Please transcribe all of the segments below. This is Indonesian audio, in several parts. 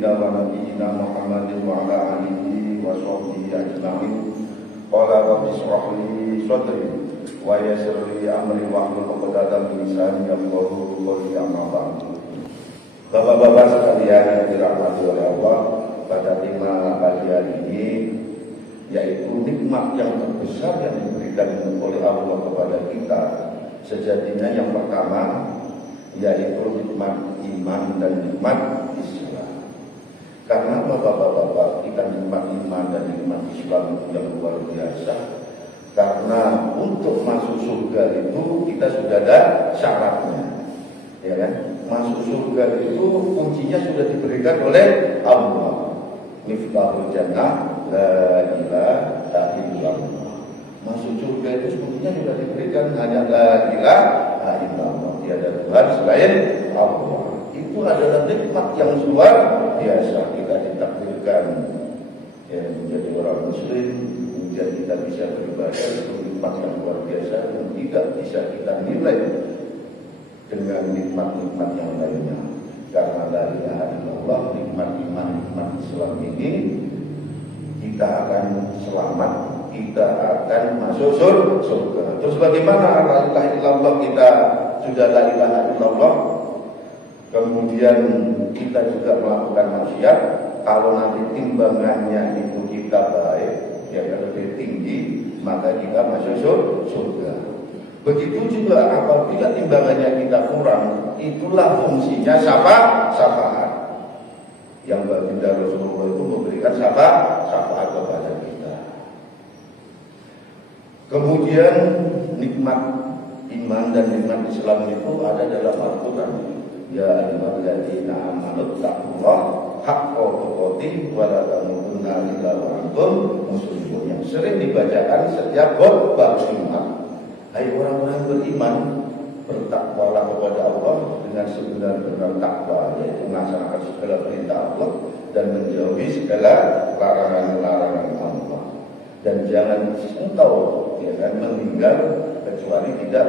sayyidina wa nabiyyina Muhammadin wa ala alihi wa sahbihi ajma'in. Qala rabbi shrah li sadri wa yassir li amri wahlul 'uqdatam min lisani yafqahu qawli. Amma ba'du. Bapak-bapak sekalian yang dirahmati oleh Allah, pada tema pagi hari ini yaitu nikmat yang terbesar yang diberikan oleh Allah kepada kita. Sejatinya yang pertama yaitu nikmat iman dan nikmat Islam. Karena bapak-bapak kita nikmat iman dan nikmat Islam itu yang luar biasa. Karena untuk masuk surga itu kita sudah ada syaratnya, ya kan? Masuk surga itu kuncinya sudah diberikan oleh Allah. Miftahul jannah la ilaha illallah. Masuk surga itu kuncinya sudah diberikan, hanya la ilaha illallah. Tiada Tuhan selain Allah. Itu adalah nikmat yang luar biasa. Kita ditakdirkan ya, menjadi orang muslim, kemudian kita bisa beribadah, itu nikmat yang luar biasa yang tidak bisa kita nilai dengan nikmat-nikmat yang lainnya. Karena la ilaha illallah, nikmat iman, nikmat Islam ini, kita akan selamat, kita akan masuk surga. Terus bagaimana la ilaha illallah kita sudah la ilaha illallah, kemudian kita juga melakukan maksiat, kalau nanti timbangannya itu kita baik, ya lebih tinggi, maka kita masuk surga. Begitu juga apabila timbangannya kita kurang, itulah fungsinya syafaat. Yang baginda Rasulullah itu memberikan syafaat kepada kita. Kemudian nikmat iman dan nikmat Islam itu ada dalam Al-Quran. Ya ayyuhalladzina amanu taqullaha haqqa tuqatih wa la tamutunna illa wa antum muslimun, yang sering dibacakan setiap khutbah Jumat. Hai orang-orang beriman, bertakwalah kepada Allah dengan sebenar-benar takwa, yaitu melaksanakan segala perintah Allah dan menjauhi segala larangan-larangan Allah. Dan jangan engkau meninggal kecuali tidak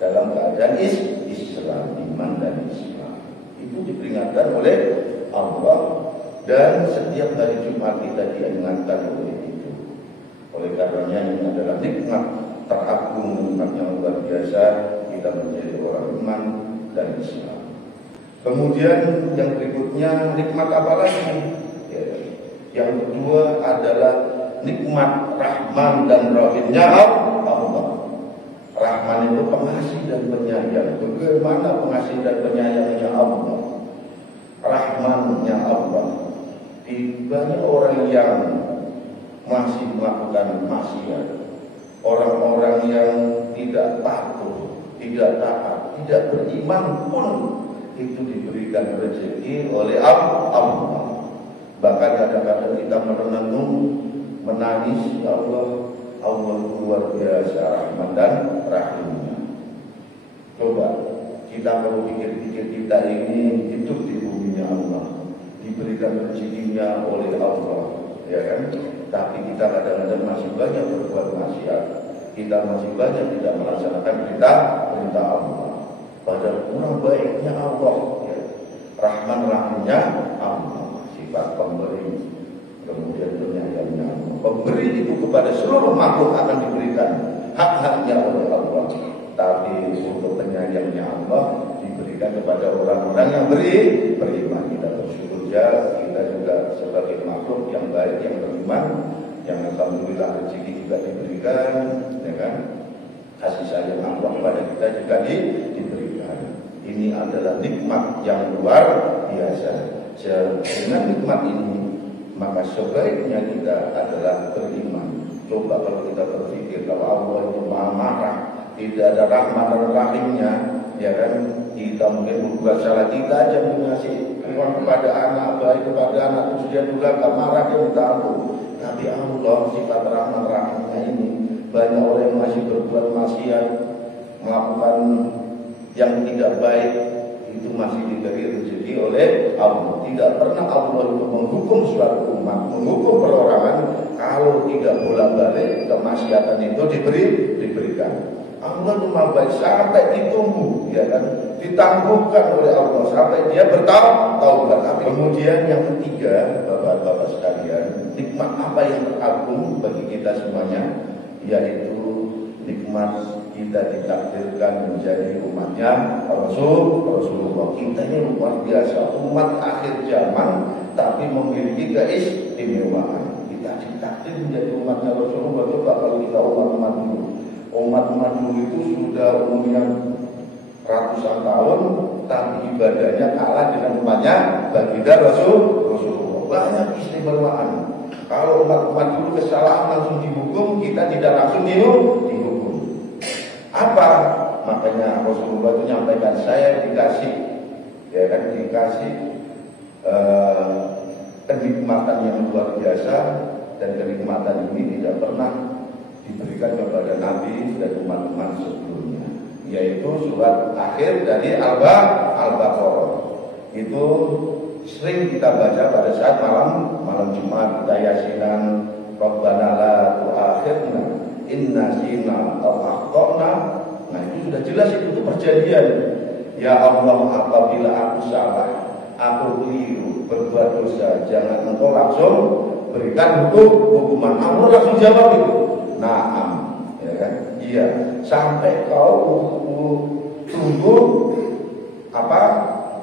dalam keadaan Islam, iman dan Islam. Itu diperingatkan oleh Allah, dan setiap hari Jumat kita diingatkan oleh itu. Oleh karenanya ini adalah nikmat teragung, nikmat yang luar biasa, kita menjadi orang iman dan Islam. Kemudian yang berikutnya nikmat apa lagi? Ya, yang kedua adalah nikmat Rahman dan Rahimnya Allah. Rahman itu pengasih dan penyayang. Bagaimana pengasih dan penyayangnya Allah? Rahmannya Allah. Banyak orang yang masih melakukan maksiat, orang-orang yang tidak patuh, tidak taat, tidak beriman pun itu diberikan rezeki oleh Allah. Bahkan kadang-kadang kita merenung, menangis, ya Allah, Allah luar biasa Rahman dan Rahimnya. Coba kita kalau pikir-pikir, kita ini hidup di buminya Allah, diberikan rezekinya oleh Allah, ya kan? Tapi kita kadang-kadang masih banyak berbuat maksiat, kita masih banyak tidak melaksanakan perintah Allah. Padahal kurang baiknya Allah, ya. Rahman Rahimnya Allah, sifat pemberi, kemudian penyayangnya Allah. Pemberi itu kepada seluruh makhluk akan diberikan hak-haknya oleh Allah. Tapi untuk penyayangnya Allah diberikan kepada orang-orang yang beriman. Kita bersyukur ya, kita juga sebagai makhluk yang baik, yang beriman, yang alhamdulillah rezeki juga diberikan, ya kan? Kasih sayang Allah kepada kita juga diberikan. Ini adalah nikmat yang luar biasa. Dengan nikmat ini, maka sebaiknya kita adalah beriman. Coba kalau kita berpikir kalau Allah itu maha marah, tidak ada Rahman dan Rahimnya, ya kan? Kita mungkin berbuat salah, kita aja mengasih uang kepada anak, baik kepada anak, terus dia juga gak marah, dia minta ampun. Tapi Allah sifat Rahman Rahimnya ini, banyak orang yang masih berbuat maksiat, melakukan yang tidak baik, itu masih diberi rezeki oleh Allah. Tidak pernah Allah itu menghukum suatu umat, menghukum perorangan kalau tidak bolak-balik kemaksiatan itu diberikan. Allah itu maha baik sampai ditunggu, ya kan, ditangguhkan oleh Allah sampai dia bertaubat. Kemudian yang ketiga, bapak-bapak sekalian, nikmat apa yang teragung bagi kita semuanya, yaitu nikmat kita ditakdirkan menjadi umatnya Rasulullah. Kita ini luar biasa, umat akhir zaman, tapi memiliki keistimewaan. Kita ditakdir menjadi umatnya Rasulullah. Coba kalau kita umat dulu. Umat dulu itu sudah umurnya ratusan tahun, tapi ibadahnya kalah dengan umatnya baginda Rasulullah. Banyak istimewaan. Kalau umat dulu kesalahan langsung dihukum, kita tidak langsung dihukum. Apa? Makanya Rasulullah itu nyampaikan, saya dikasih, ya kan, dikasih kenikmatan yang luar biasa, dan kenikmatan ini tidak pernah diberikan kepada Nabi dan umat-umat sebelumnya, yaitu surat akhir dari Al-Baqarah. Itu sering kita baca pada saat malam Jumat, kita yasinan, Rabbana la tu'akhirna inna sina aw akhtana. Nah, itu sudah jelas, itu perjanjian. Ya Allah, apabila aku salah, aku keliru, berbuat dosa, jangan engkau langsung berikan hukuman. Allah langsung jawab itu. Naam, ya kan? Iya, sampai kau tunggu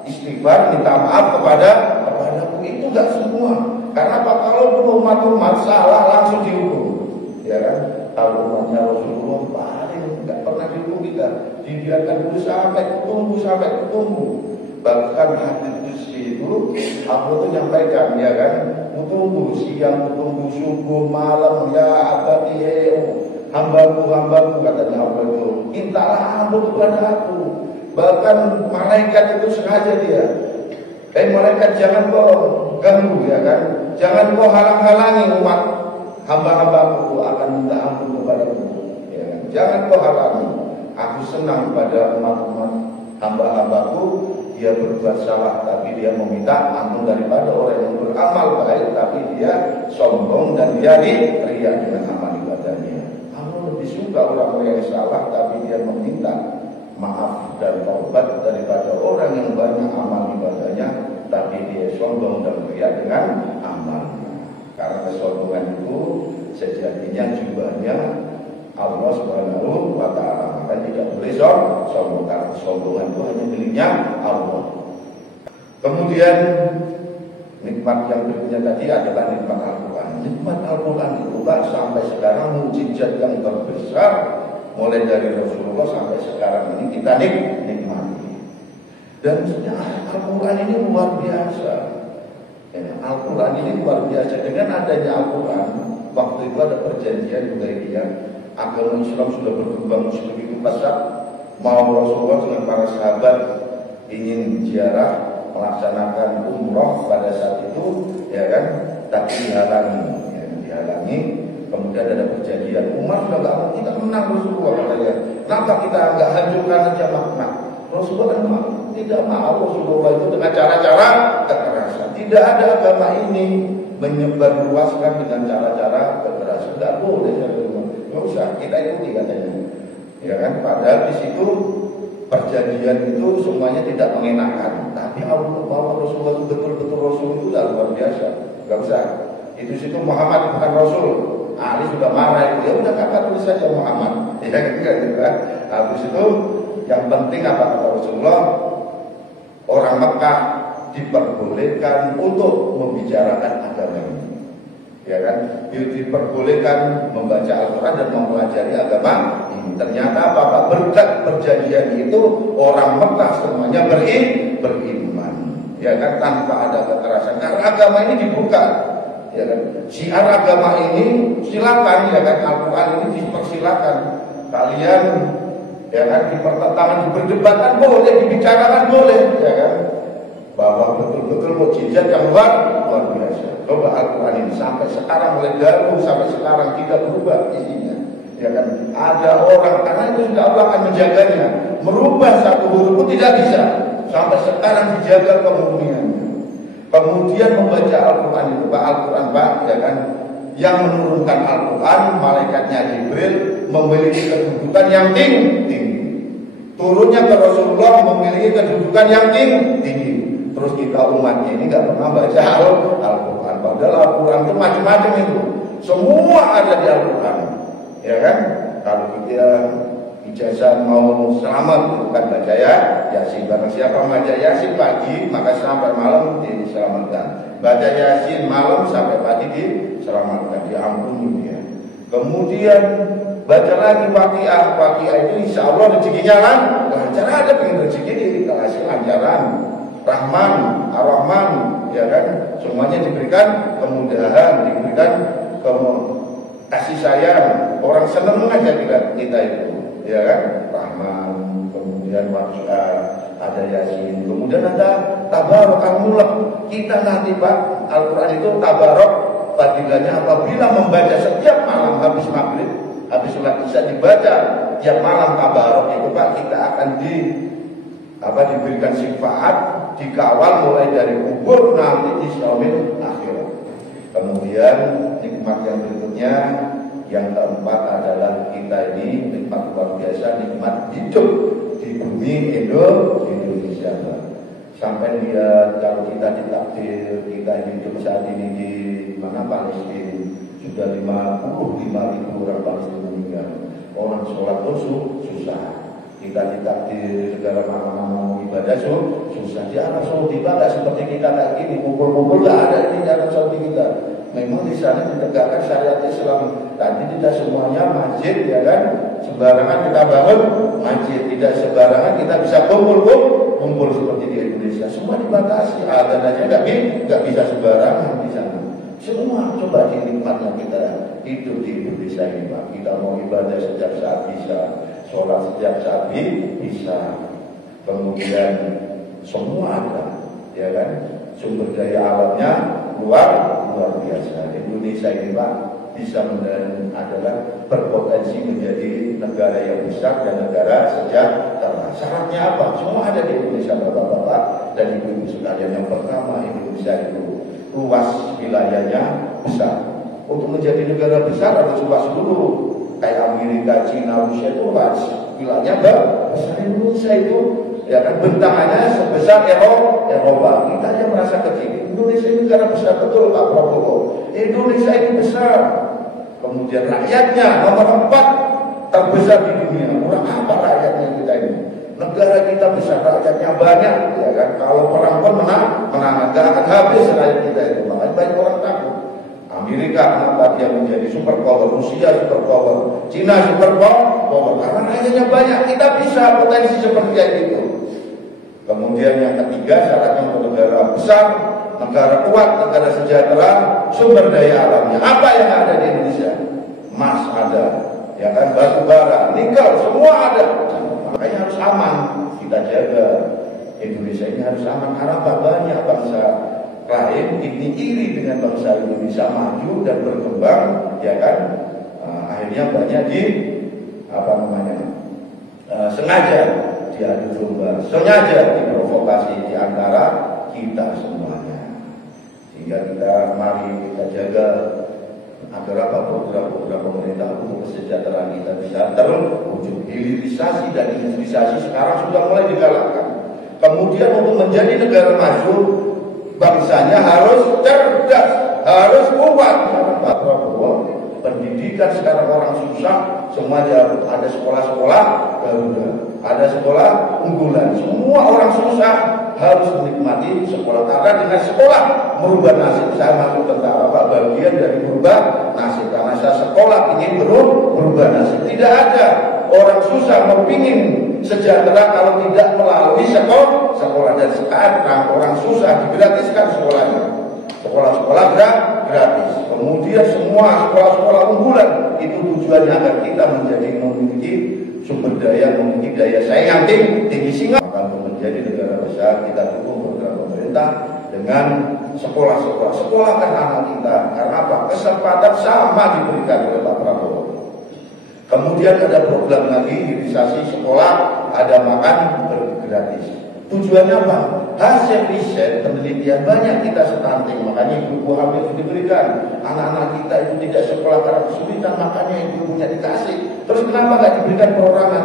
istighfar, minta maaf kepadaku, itu enggak semua. Karena apa? Kalau umat salah langsung dihukum, ya kan? Kalau umatnya Rasulullah paling enggak pernah dihukum, kita dibiarkan dulu sampai ketemu. Bahkan hadis Qudsi itu aku tuh nyampaikan, ya kan, tunggu siang, tunggu subuh, malam, ya abadi, hambaku, katanya Allah itu, mintalah ampun kepada aku. Bahkan malaikat itu sengaja dia, malaikat jangan kau ganggu, ya kan, jangan kau halang-halangi umat hamba-hambaku akan minta ampun kepadaku, ya kan? Jangan kau halangi. Aku senang pada umat-umat hamba-hambaku, dia berbuat salah tapi dia meminta ampun daripada orang yang beramal baik tapi dia sombong dan dia riya dengan amal ibadahnya. Allah lebih suka orang yang salah tapi dia meminta maaf dan taubat daripada orang yang banyak amal ibadahnya tapi dia sombong dan riya dengan amalnya. Karena kesombongan itu sejatinya jubahnya Allah Subhanahu wa ta'ala, maka tidak boleh sombong, karena kesombongan itu hanya miliknya Allah. Kemudian nikmat yang berikutnya tadi adalah nikmat Al-Quran. Nikmat Al-Quran itu sampai sekarang mukjizat yang terbesar, mulai dari Rasulullah sampai sekarang ini kita nikmati. Dan Al-Quran ini luar biasa. Al-Quran ini luar biasa. Dengan adanya Al-Quran, waktu itu ada perjanjian Hudaybiyah. Agama Islam sudah berkembang begitu pesat. Mau Rasulullah dengan para sahabat ingin ziarah, melaksanakan umroh pada saat itu, ya kan, tapi dihalangi. Kemudian ada perjanjian. Umar sudah kita menang Rasulullah, katanya. Kenapa kita nggak hancurkan aja Makka? Rasulullah tidak mau. Rasulullah itu dengan cara-cara kekerasan. Tidak ada agama ini menyebarluaskan dengan cara-cara kekerasan. Tidak boleh. Nggak usah, kita ikuti katanya, ya kan. Padahal di situ perjanjian itu semuanya tidak mengenakan, tapi Allah bahwa Rasulullah itu betul-betul Rasul itu luar biasa. Nggak usah, itu situ Muhammad bukan Rasul. Ali sudah marah itu, ya udah kakak tulis saja Muhammad, ya kan. Habis itu yang penting apa kata Rasulullah, orang Mekah diperbolehkan untuk membicarakan agama ini. Ya kan, diperbolehkan membaca Al-Quran dan mempelajari agama ini. Ternyata apa? Berkat perjanjian itu orang Mekah semuanya beriman, ya kan, tanpa ada kekerasan. Karena agama ini dibuka, ya kan. Syiar agama ini silakan, ya kan. Al-Quran ini dipersilakan. Kalian, ya kan, dipertentangan, berdebatkan boleh, dibicarakan boleh, ya kan. Bahwa betul-betul mukjizat yang luar biasa. Coba Al-Quran ini sampai sekarang, mulai dahulu sampai sekarang tidak berubah isinya, ya kan. Ada orang, karena itu sudah Allah akan menjaganya, merubah satu huruf pun tidak bisa. Sampai sekarang dijaga kemurniannya. Kemudian membaca Al-Quran itu, Pak, Al-Quran, Pak, ya kan, yang menurunkan Al-Quran malaikatnya Jibril, memiliki kedudukan yang tinggi. Turunnya ke Rasulullah memiliki kedudukan yang tinggi. Terus kita umatnya ini nggak pernah baca Al-Quran. Padahal Al-Quran itu macam-macam itu. Semua ada di Al-Quran, ya kan? Kalau kita ijazah mau selamat bukan baca Yasin. Barang siapa baca Yasin pagi maka sampai malam diselamatkan. Baca Yasin malam sampai pagi diselamatkan, diampuni dia. Kemudian baca lagi Waqiah itu insya Allah rezekinya lancar. Ada pengen rezeki dikasih lancaran. Rahman, Ar-Rahman, ya kan? Semuanya diberikan kemudahan, diberikan kasih sayang. Orang senang aja kita itu, ya kan? Rahman, kemudian Waqiah, ada Yasin, kemudian ada Tabarok Al-Mulk. Kita nanti Pak, Al-Quran itu Tabarok, fadilahnya apabila membaca setiap malam habis maghrib, habis sholat isya dibaca tiap malam Tabarok itu Pak, kita akan diberikan syafaat, dikawal mulai dari kubur nanti di yaumil akhir. Kemudian nikmat yang berikutnya yang keempat adalah kita ini nikmat luar biasa, nikmat hidup di bumi Indonesia. Sampai dia kalau kita ditakdir kita hidup saat ini di mana Palestina sudah 55.000 orang Palestina meninggal. Orang sholat pun susah. Kita ditakdir negara mana mau ibadah susah. Di Arab Saudi nggak seperti kita kayak gini, kumpul-kumpul nggak ada di Arab Saudi kita. Memang di sana ditegakkan syariat Islam. Tadi tidak semuanya masjid, ya kan? Sembarangan kita bangun masjid, tidak sembarangan kita bisa kumpul seperti di Indonesia. Semua dibatasi, ada aja nggak bisa sembarangan di sana. Semua coba dinikmatnya kita hidup di Indonesia ini Pak. Kita mau ibadah setiap saat bisa, sholat setiap saat bisa. Kemudian semua ada, ya kan? Sumber daya alamnya luar biasa. Indonesia ini Pak bisa adalah berpotensi menjadi negara yang besar dan negara sejahtera. Syaratnya apa? Semua ada di Indonesia Bapak-bapak dan ibu-ibu sekalian. Yang pertama, Indonesia itu luas wilayahnya besar. Untuk menjadi negara besar harus luas dulu. Kayak Amerika, Cina, Rusia itu luas wilayahnya besar. Indonesia itu ya kan bentangannya sebesar Eropa. Kita aja merasa kecil. Indonesia ini negara besar, betul Pak Prabowo. Indonesia ini besar. Kemudian rakyatnya nomor 4 terbesar di dunia. Kurang apa rakyatnya kita ini? Negara kita besar, rakyatnya banyak, ya kan? Kalau perang pun menang, gak akan habis rakyat kita itu. Makanya banyak orang takut. Amerika kenapa dia menjadi super power, Rusia super power, Cina super power, karena rakyatnya banyak. Kita bisa potensi seperti itu. Kemudian yang ketiga, syaratnya untuk negara besar, negara kuat, negara sejahtera, sumber daya alamnya. Apa yang ada di Indonesia? Emas ada, ya kan? Batu bara, nikel, semua ada. Makanya harus aman, kita jaga. Indonesia ini harus aman, karena banyak bangsa lain ini iri dengan bangsa Indonesia maju dan berkembang, ya kan? Akhirnya banyak sengaja diadu domba, sengaja diprovokasi di antara kita semuanya. Sehingga mari kita jaga agar program-program pemerintah untuk kesejahteraan kita bisa terwujud. Hilirisasi dan industrialisasi sekarang sudah mulai digalakkan. Kemudian untuk menjadi negara maju, bangsanya harus cerdas, harus kuat. Pak Prabowo, pendidikan sekarang orang susah, semua ada sekolah-sekolah Garuda, ada sekolah unggulan. Semua orang susah harus menikmati sekolah, karena dengan sekolah merubah nasib. Saya masuk tentara Pak, bagian dari merubah nasib, karena saya sekolah ingin berubah nasib. Tidak ada orang susah mempingin sejahtera kalau tidak melalui sekolah. Dan sekarang orang susah digratiskan sekolahnya, sekolah-sekolah gratis. Kemudian semua sekolah-sekolah unggulan itu tujuannya agar kita memiliki sumber daya, memiliki daya saing yang tinggi, sehingga akan menjadi negara besar. Kita dukung program pemerintah dengan sekolah-sekolah. Sekolahkan anak kita, karena apa? Kesempatan sama diberikan oleh Pak Prabowo. Kemudian ada program lagi, hilirisasi sekolah, ada makan gratis. Tujuannya apa? Hasil riset, penelitian banyak kita stunting, makanya ibu-ibu hamil itu diberikan. Anak-anak kita itu tidak sekolah karena kesulitan, makanya ibu-ibunya dikasih. Terus kenapa nggak diberikan perorangan?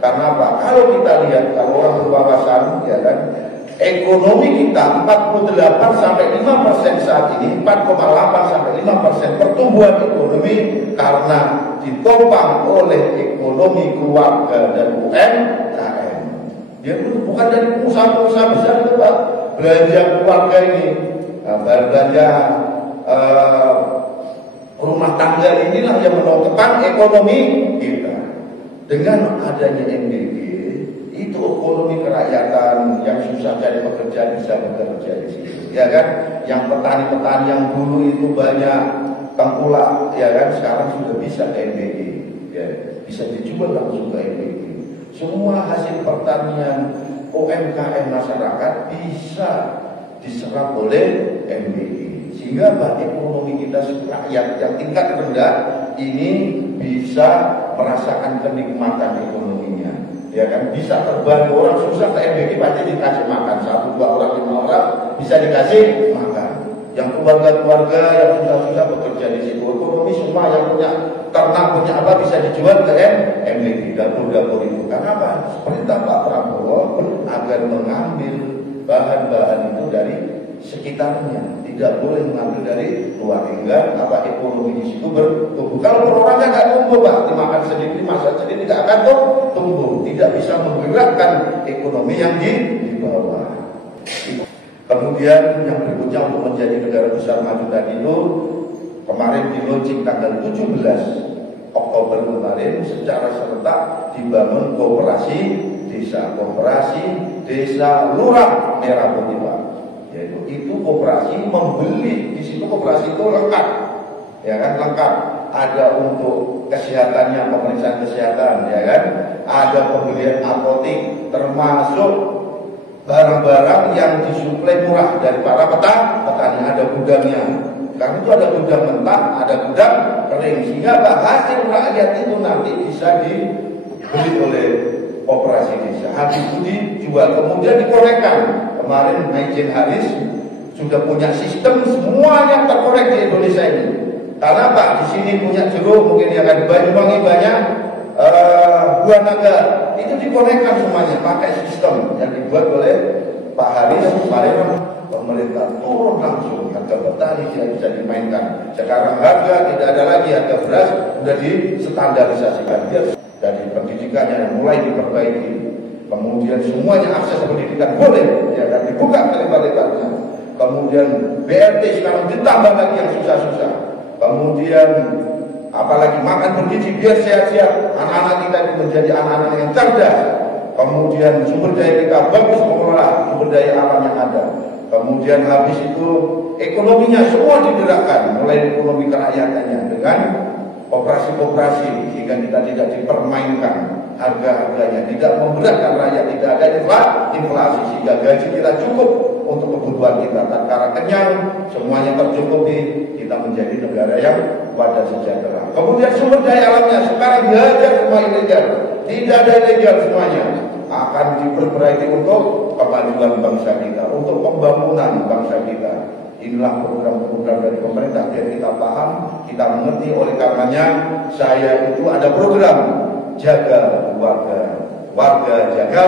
Karena apa? Kalau kita lihat, kalau orang berwawasan, ya kan, ekonomi kita 48 sampai 5% saat ini, 4,8 sampai 5% pertumbuhan ekonomi karena ditopang oleh ekonomi keluarga dan UMKM. Dia bukan dari pengusaha-pengusaha besar itu Pak. Belanja keluarga ini, belanja rumah tangga inilah yang menopang ekonomi kita. Dengan adanya MDG, itu ekonomi kerakyatan yang susah cari pekerjaan bisa bekerja di situ, ya kan? Yang petani-petani yang dulu itu banyak tengkulak, ya kan? Sekarang sudah bisa ke MDG, ya, bisa dijual langsung ke MDG. Semua hasil pertanian UMKM masyarakat bisa diserap oleh MDG, sehingga ekonomi kita rakyat yang tingkat rendah ini bisa merasakan kenikmatan ekonominya, ya kan? Bisa terbantu. Orang susah ke MDG pasti dikasih makan, 1, 2 orang, 5 orang bisa dikasih makan. Yang keluarga-keluarga yang susah-susah bekerja di situ, ekonomi semua yang punya ternak, punya apa bisa dijual ke MDG, dapur-dapur itu. Karena apa? Perintah Pak Prabowo agar mengambil bahan-bahan itu dari sekitarnya, tidak boleh mengambil dari luar, hingga apa ekonomi di situ bertumbuh. Kalau perorangan nggak tumbuh Pak, dimakan sendiri, masak sendiri, tidak akan tumbuh, tidak bisa menggerakkan ekonomi yang di bawah. Kemudian yang berikutnya untuk menjadi negara besar maju tadi itu kemarin di launching tanggal 17 Oktober kemarin secara serentak dibangun koperasi desa lurah Merah Putih Pak. Yaitu itu koperasi membeli, di situ koperasi itu lengkap, ya kan, lengkap. Ada untuk kesehatannya, pemeriksaan kesehatan, ya kan, ada pembelian apotik, termasuk barang-barang yang disuplai murah dari para petani, ada gudangnya. Karena itu ada gudang mentah, ada gudang kering, sehingga hasil rakyat itu nanti bisa dibeli oleh koperasi desa. Habis itu dijual, kemudian dikonekkan. Kemarin Maijen Haris sudah punya sistem semuanya terkonek di Indonesia ini. Karena Pak di sini punya jeruk, mungkin yang di Banyuwangi banyak buah naga, itu dikonekkan semuanya pakai sistem yang dibuat oleh Pak Haris. Kemarin pemerintah turun langsung, harga petani tidak bisa dimainkan. Sekarang harga tidak ada lagi, harga beras sudah distandarisasikan. Dari pendidikannya yang mulai diperbaiki, kemudian semuanya akses pendidikan boleh, ya kan, dibuka kelebar-lebarnya. Kemudian BLT sekarang ditambah lagi yang susah-susah. Kemudian apalagi makan bergizi biar sehat-sehat, anak-anak kita itu menjadi anak-anak yang cerdas. Kemudian sumber daya kita bagus mengelola sumber daya alam yang ada. Kemudian habis itu ekonominya semua digerakkan, mulai ekonomi kerakyatannya dengan operasi-operasi, sehingga kita tidak dipermainkan harga-harganya, tidak memberatkan rakyat, tidak ada inflasi, sehingga gaji kita cukup untuk kebutuhan kita. Tatkala kenyang, semuanya tercukupi, kita menjadi negara yang kuat dan sejahtera. Kemudian sumber daya alamnya sekarang dihajar semua ilegal, tidak ada ilegal semuanya. Akan diperbaiki untuk kemajuan bangsa kita, untuk pembangunan bangsa kita. Inilah program-program dari pemerintah biar kita paham, kita mengerti. Oleh karenanya saya itu ada program jaga keluarga, warga jaga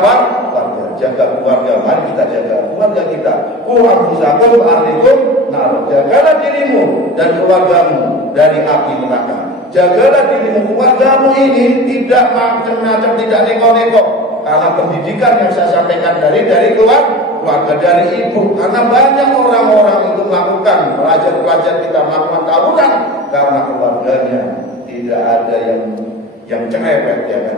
warga, jaga keluarga. Mari kita jaga keluarga kita. Anfusakum ahlikum nar. Jagalah dirimu dan keluargamu dari api neraka. Jagalah dirimu, keluargamu ini tidak macam-macam, tidak neko-neko. Karena pendidikan yang saya sampaikan dari keluarga, dari ibu. Karena banyak orang-orang itu melakukan, pelajar-pelajar kita melakukan tawuran karena keluarganya tidak ada yang cerewet, ya kan?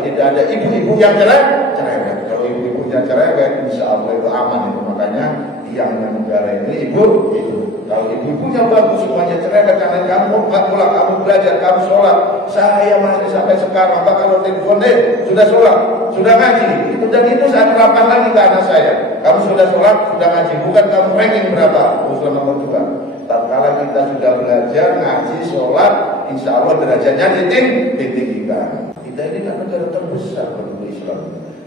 Tidak ada ibu-ibu yang cerewet. Kalau ibu-ibunya cerewet, insya Allah itu aman itu. Makanya tiangnya negara ini ibu. Kalau ibu-ibunya bagus, semuanya cerewet, karena kamu pulang, kamu belajar, kamu sholat. Saya masih sampai sekarang, Pak, kalau telepon sudah sholat, sudah ngaji. Dan itu saya terapkan lagi ke anak saya. Kamu sudah sholat, sudah ngaji, bukan kamu ranking berapa, usul nomor 2. Tatkala kita sudah belajar, ngaji, sholat, insya Allah derajatnya ditinggikan. Kita ini kan negara terbesar penduduk Islam.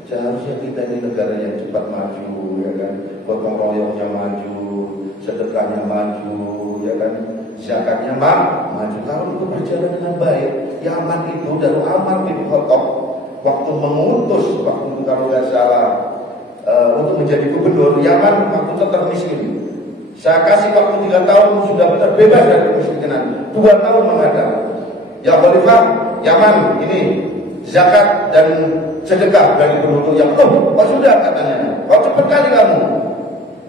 Seharusnya kita ini negara yang cepat maju, ya kan? Gotong royongnya maju, sedekahnya maju, ya kan? Zakatnya maju. Kalau itu berjalan dengan baik, Yaman itu dari Umar bin Khattab waktu mengutus, waktu itu kalau nggak salah untuk menjadi gubernur Yaman waktu itu termiskin. Saya kasih waktu 3 tahun sudah terbebas dari kemiskinan. 2 tahun menghadap. Ya Khalifah, Yaman ini zakat dan sedekah dari penduduk yang oh sudah katanya. Oh cepat kali kamu.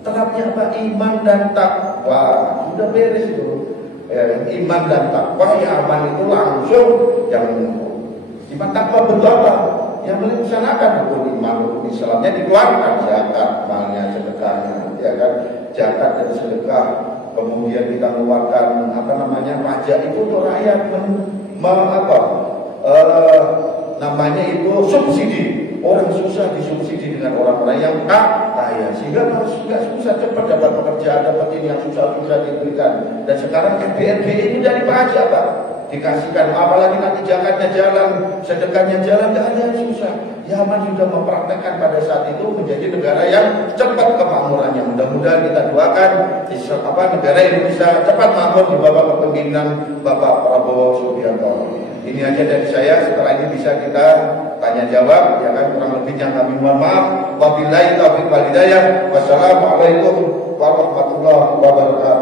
Terapnya apa? Iman dan takwa. Sudah beres itu. Iman dan takwa, Yaman itu langsung yang iman takwa bentuk apa? Yang melaksanakan rukun iman, rukun Islamnya dikeluarkan zakat, malnya, sedekahnya, ya kan? Zakat dan sedekah. Kemudian kita mengeluarkan pajak itu untuk rakyat namanya itu subsidi. Orang susah disubsidi dengan orang-orang yang kaya, sehingga harus nggak susah cepat dapat pekerjaan, dapat ini yang susah diberikan. Dan sekarang FBNB ini dari pajak Pak dikasihkan, apalagi nanti zakatnya jalan, sedekahnya jalan, nggak ada yang susah. Yaman sudah mempraktekkan pada saat itu menjadi negara yang cepat kemakmurannya. Mudah-mudahan kita doakan negara Indonesia cepat makmur di bawah kepemimpinan Bapak Prabowo Subianto. Ini aja dari saya. Setelah ini bisa kita tanya jawab, ya kan? Kurang lebihnya kami mohon maaf. Wabillahi taufiq wal hidayah. Wassalamualaikum warahmatullahi wabarakatuh.